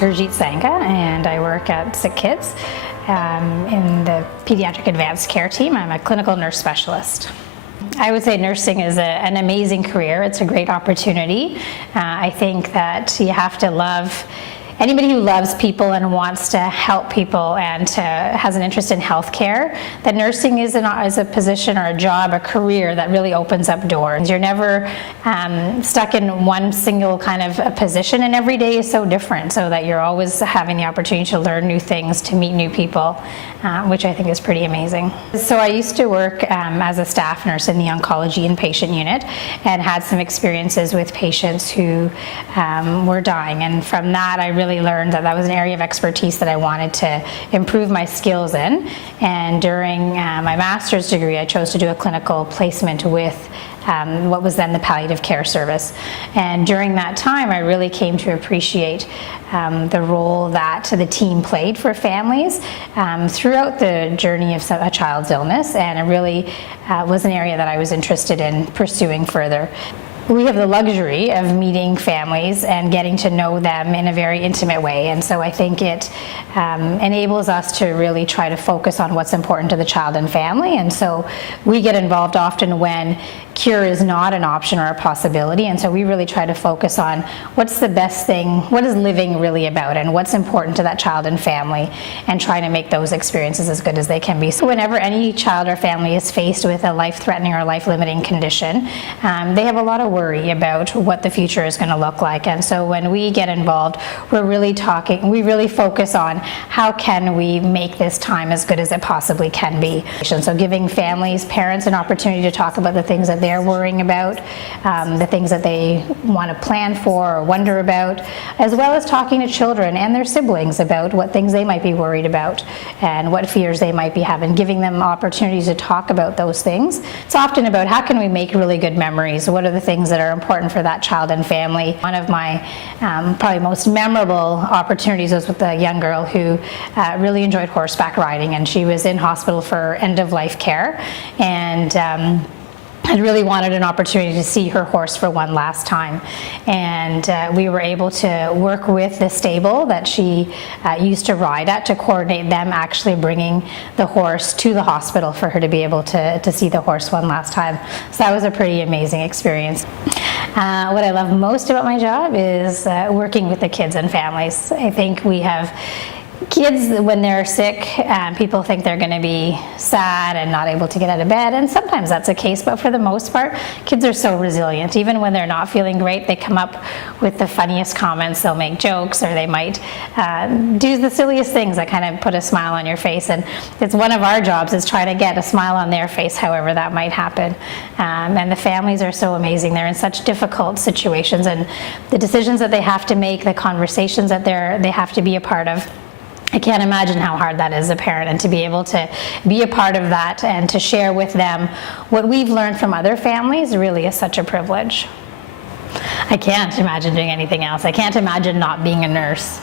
Gurjit Sangha, and I work at Sick Kids in the Pediatric Advanced Care team. I'm a clinical nurse specialist. I would say nursing is an amazing career. It's a great opportunity. I think that you have to love anybody who loves people and wants to help people and has an interest in healthcare, that nursing is a position or a job, a career that really opens up doors. You're never stuck in one single kind of a position, and every day is so different, so that you're always having the opportunity to learn new things, to meet new people, which I think is pretty amazing. So I used to work as a staff nurse in the oncology inpatient unit and had some experiences with patients who were dying, and from that I really learned that was an area of expertise that I wanted to improve my skills in. And during my master's degree, I chose to do a clinical placement with what was then the palliative care service. And during that time, I really came to appreciate the role that the team played for families throughout the journey of a child's illness, and it really was an area that I was interested in pursuing further. We have the luxury of meeting families and getting to know them in a very intimate way, and so I think it enables us to really try to focus on what's important to the child and family. And so we get involved often when cure is not an option or a possibility, and so we really try to focus on what's the best thing, what is living really about, and what's important to that child and family, and trying to make those experiences as good as they can be. So whenever any child or family is faced with a life-threatening or life-limiting condition, they have a lot of worry about what the future is going to look like. And so when we get involved, we really focus on how can we make this time as good as it possibly can be. So giving families, parents an opportunity to talk about the things that they're worrying about, the things that they want to plan for or wonder about, as well as talking to children and their siblings about what things they might be worried about and what fears they might be having, giving them opportunities to talk about those things. It's often about how can we make really good memories, what are the things that are important for that child and family. One of my probably most memorable opportunities was with a young girl who really enjoyed horseback riding, and she was in hospital for end-of-life care, and I really wanted an opportunity to see her horse for one last time. And we were able to work with the stable that she used to ride at to coordinate them actually bringing the horse to the hospital for her to be able to see the horse one last time. So that was a pretty amazing experience. What I love most about my job is working with the kids and families. I think we have kids, when they're sick, people think they're going to be sad and not able to get out of bed, and sometimes that's the case, but for the most part, kids are so resilient. Even when they're not feeling great, they come up with the funniest comments, they'll make jokes, or they might do the silliest things that kind of put a smile on your face, and it's one of our jobs is trying to get a smile on their face, however that might happen. And the families are so amazing. They're in such difficult situations, and the decisions that they have to make, the conversations that they have to be a part of, I can't imagine how hard that is as a parent, and to be able to be a part of that and to share with them what we've learned from other families really is such a privilege. I can't imagine doing anything else. I can't imagine not being a nurse.